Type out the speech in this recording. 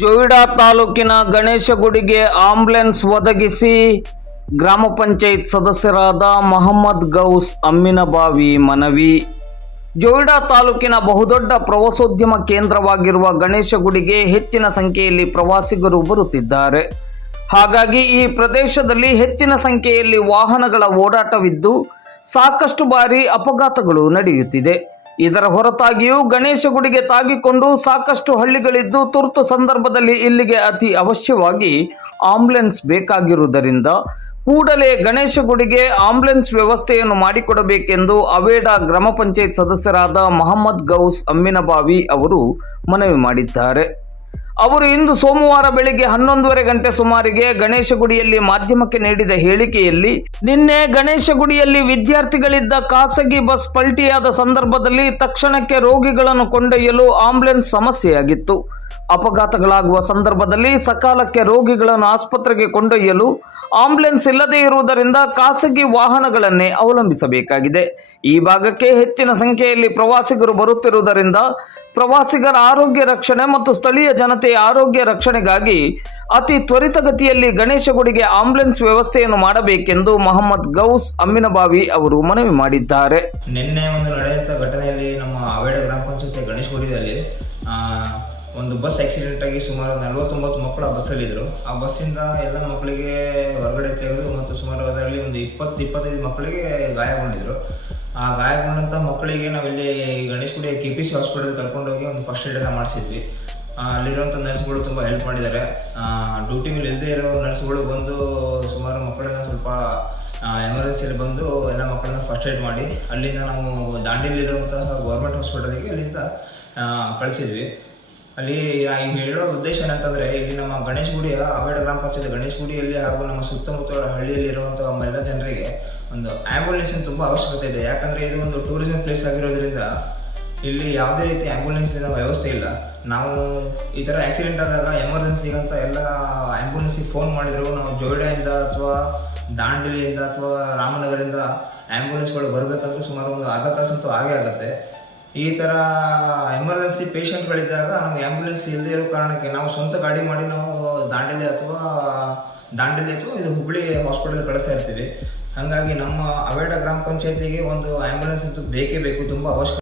ಜೋಯಿಡಾ ತಾಲೂಕಿನ ಗಣೇಶಗುಡಿಗೆ ಆಂಬ್ಯುಲೆನ್ಸ್ ಒದಗಿಸಿ ಗ್ರಾಮ ಪಂಚಾಯತ್ ಸದಸ್ಯರಾದ ಮೊಹಮ್ಮದ್ ಗೌಸ್ ಅಮ್ಮಿನಬಾವಿ ಮನವಿ. ಜೋಯಿಡಾ ತಾಲೂಕಿನ ಬಹುದೊಡ್ಡ ಪ್ರವಾಸೋದ್ಯಮ ಕೇಂದ್ರವಾಗಿರುವ ಗಣೇಶಗುಡಿಗೆ ಹೆಚ್ಚಿನ ಸಂಖ್ಯೆಯಲ್ಲಿ ಪ್ರವಾಸಿಗರು ಬರುತ್ತಿದ್ದಾರೆ. ಹಾಗಾಗಿ ಈ ಪ್ರದೇಶದಲ್ಲಿ ಹೆಚ್ಚಿನ ಸಂಖ್ಯೆಯಲ್ಲಿ ವಾಹನಗಳ ಓಡಾಟವಿದ್ದು ಸಾಕಷ್ಟು ಬಾರಿ ಅಪಘಾತಗಳು ನಡೆಯುತ್ತಿದೆ. ಇದರ ಹೊರತಾಗಿಯೂ ಗಣೇಶ ಗುಡಿಗೆ ತಾಗಿಕೊಂಡು ಸಾಕಷ್ಟು ಹಳ್ಳಿಗಳಿದ್ದು ತುರ್ತು ಸಂದರ್ಭದಲ್ಲಿ ಇಲ್ಲಿಗೆ ಅತಿ ಅವಶ್ಯವಾಗಿ ಆಂಬ್ಯುಲೆನ್ಸ್ ಬೇಕಾಗಿರುವುದರಿಂದ ಕೂಡಲೇ ಗಣೇಶ ಗುಡಿಗೆ ಆಂಬ್ಯುಲೆನ್ಸ್ ವ್ಯವಸ್ಥೆಯನ್ನು ಮಾಡಿಕೊಡಬೇಕೆಂದು ಅವೇಡ ಗ್ರಾಮ ಪಂಚಾಯತ್ ಸದಸ್ಯರಾದ ಮಹಮ್ಮದ್ ಗೌಸ್ ಅಮ್ಮಿನಬಾವಿ ಅವರು ಮನವಿ ಮಾಡಿದ್ದಾರೆ. ಅವರು ಇಂದು ಸೋಮವಾರ ಬೆಳಿಗ್ಗೆ ಹನ್ನೊಂದುವರೆ ಗಂಟೆ ಸುಮಾರಿಗೆ ಗಣೇಶ ಗುಡಿಯಲ್ಲಿ ಮಾಧ್ಯಮಕ್ಕೆ ನೀಡಿದ ಹೇಳಿಕೆಯಲ್ಲಿ, ನಿನ್ನೆ ಗಣೇಶ ಗುಡಿಯಲ್ಲಿ ವಿದ್ಯಾರ್ಥಿಗಳಿದ್ದ ಖಾಸಗಿ ಬಸ್ ಪಲ್ಟಿಯಾದ ಸಂದರ್ಭದಲ್ಲಿ ತಕ್ಷಣಕ್ಕೆ ರೋಗಿಗಳನ್ನು ಕೊಂಡೊಯ್ಯಲು ಆಂಬ್ಯುಲೆನ್ಸ್ ಸಮಸ್ಯೆಯಾಗಿತ್ತು. ಅಪಘಾತಗಳಾಗುವ ಸಂದರ್ಭದಲ್ಲಿ ಸಕಾಲಕ್ಕೆ ರೋಗಿಗಳನ್ನು ಆಸ್ಪತ್ರೆಗೆ ಕೊಂಡೊಯ್ಯಲು ಆಂಬ್ಯುಲೆನ್ಸ್ ಇಲ್ಲದೇ ಇರುವುದರಿಂದ ಖಾಸಗಿ ವಾಹನಗಳನ್ನೇ ಅವಲಂಬಿಸಬೇಕಾಗಿದೆ. ಈ ಭಾಗಕ್ಕೆ ಹೆಚ್ಚಿನ ಸಂಖ್ಯೆಯಲ್ಲಿ ಪ್ರವಾಸಿಗರು ಬರುತ್ತಿರುವುದರಿಂದ ಪ್ರವಾಸಿಗರ ಆರೋಗ್ಯ ರಕ್ಷಣೆ ಮತ್ತು ಸ್ಥಳೀಯ ಜನತೆಯ ಆರೋಗ್ಯ ರಕ್ಷಣೆಗಾಗಿ ಅತಿ ತ್ವರಿತಗತಿಯಲ್ಲಿ ಗಣೇಶ ಗುಡಿಗೆ ಆಂಬ್ಯುಲೆನ್ಸ್ ವ್ಯವಸ್ಥೆಯನ್ನು ಮಾಡಬೇಕೆಂದು ಮೊಹಮ್ಮದ್ ಗೌಸ್ ಅಮ್ಮಿನಬಾವಿ ಅವರು ಮನವಿ ಮಾಡಿದ್ದಾರೆ. ನಿನ್ನೆ ಒಂದು ನಡೆಯುತ್ತ ಘಟನೆಯಲ್ಲಿ ನಮ್ಮ ಅವೇಡ ಗ್ರಾಮ ಪಂಚಾಯತ್ ಗಣೇಶ ಗುಡಿಯಲ್ಲಿ ಒಂದು ಬಸ್ ಆಕ್ಸಿಡೆಂಟ್ ಆಗಿ ಸುಮಾರು ನಲವತ್ತೊಂಬತ್ತು ಮಕ್ಕಳು ಆ ಬಸ್ಸಲ್ಲಿದ್ದರು ಆ ಬಸ್ಸಿಂದ ಎಲ್ಲ ಮಕ್ಕಳಿಗೆ ಹೊರಗಡೆ ತೆಗೆದು ಮತ್ತು ಸುಮಾರು ಅದರಲ್ಲಿ ಒಂದು ಇಪ್ಪತ್ತು, ಇಪ್ಪತ್ತೈದು ಮಕ್ಕಳಿಗೆ ಗಾಯಗೊಂಡಿದ್ರು. ಆ ಗಾಯಗೊಂಡಂಥ ಮಕ್ಕಳಿಗೆ ನಾವಿಲ್ಲಿ ಗಣೇಶ್ ಗುಡಿ ಕೆ ಪಿ ಸಿ ಹಾಸ್ಪಿಟಲ್ ಕರ್ಕೊಂಡೋಗಿ ಒಂದು ಫಸ್ಟ್ ಏಡ್ ಎಲ್ಲ ಮಾಡಿಸಿದ್ವಿ. ಅಲ್ಲಿರುವಂಥ ನರ್ಸ್ಗಳು ತುಂಬ ಹೆಲ್ಪ್ ಮಾಡಿದ್ದಾರೆ. ಡ್ಯೂಟಿ ಮೇಲೆ ಇಲ್ಲದೆ ಇರೋ ನರ್ಸ್ಗಳು ಬಂದು ಸುಮಾರು ಮಕ್ಕಳನ್ನ ಸ್ವಲ್ಪ ಎಮರ್ಜೆನ್ಸಿಯಲ್ಲಿ ಬಂದು ಎಲ್ಲ ಮಕ್ಕಳನ್ನ ಫಸ್ಟ್ ಏಡ್ ಮಾಡಿ, ಅಲ್ಲಿಂದ ನಾವು ದಾಂಡೇಲಿರುವಂತಹ ಗೌರ್ಮೆಂಟ್ ಹಾಸ್ಪಿಟಲ್ಗೆ ಅಲ್ಲಿಂದ ಕಳಿಸಿದ್ವಿ. ಅಲ್ಲಿ ಹೇಳೋ ಉದ್ದೇಶ ಏನಂತಂದರೆ, ಇಲ್ಲಿ ನಮ್ಮ ಗಣೇಶ ಗುಡಿಯ ಅವೇಡ ಗ್ರಾಮ ಪಂಚಾಯತ್ ಗಣೇಶ್ ಗುಡಿಯಲ್ಲಿ ಹಾಗೂ ನಮ್ಮ ಸುತ್ತಮುತ್ತ ಹಳ್ಳಿಯಲ್ಲಿ ಇರುವಂತಹ ಎಲ್ಲ ಜನರಿಗೆ ಒಂದು ಆ್ಯಂಬುಲೆನ್ಸಿನ ತುಂಬ ಅವಶ್ಯಕತೆ ಇದೆ. ಯಾಕಂದರೆ ಇದು ಒಂದು ಟೂರಿಸಂ ಪ್ಲೇಸ್ ಆಗಿರೋದ್ರಿಂದ ಇಲ್ಲಿ ಯಾವುದೇ ರೀತಿ ಆ್ಯಂಬುಲೆನ್ಸಿನ ವ್ಯವಸ್ಥೆ ಇಲ್ಲ. ನಾವು ಈ ಥರ ಆಕ್ಸಿಡೆಂಟ್ ಆದಾಗ ಎಮರ್ಜೆನ್ಸಿಗಂತ ಎಲ್ಲ ಆ್ಯಂಬುಲೆನ್ಸಿಗೆ ಫೋನ್ ಮಾಡಿದ್ರು. ನಾವು ಜೋಯಿಡಾಯಿಂದ ಅಥವಾ ದಾಂಡೇಲಿಯಿಂದ ಅಥವಾ ರಾಮನಗರಿಂದ ಆ್ಯಂಬುಲೆನ್ಸ್ಗಳು ಬರಬೇಕಂದ್ರೆ ಸುಮಾರು ಒಂದು ಅರ್ಧ ತಾಸಂತೂ ಆಗೇ ಆಗುತ್ತೆ. ಈ ಥರ ಎಮರ್ಜೆನ್ಸಿ ಪೇಷಂಟ್ಗಳಿದ್ದಾಗ ನಮ್ಗೆ ಆ್ಯಂಬುಲೆನ್ಸ್ ಇಲ್ಲದೆ ಇರೋ ಕಾರಣಕ್ಕೆ ನಾವು ಸ್ವಂತ ಗಾಡಿ ಮಾಡಿ ನಾವು ದಾಂಡೇಲಿ ಅಥವಾ ದಾಂಡೇಲಿ ಅಥವಾ ಇದು ಹುಬ್ಳಿ ಹಾಸ್ಪಿಟಲ್ ಕಳಿಸ್ತಾ ಇರ್ತೀವಿ. ಹಾಗಾಗಿ ನಮ್ಮ ಅವೇಡ ಗ್ರಾಮ ಪಂಚಾಯತಿಗೆ ಒಂದು ಆ್ಯಂಬುಲೆನ್ಸ್ ಅಂತೂ ಬೇಕೇ ಬೇಕು, ತುಂಬ ಅವಶ್ಯಕ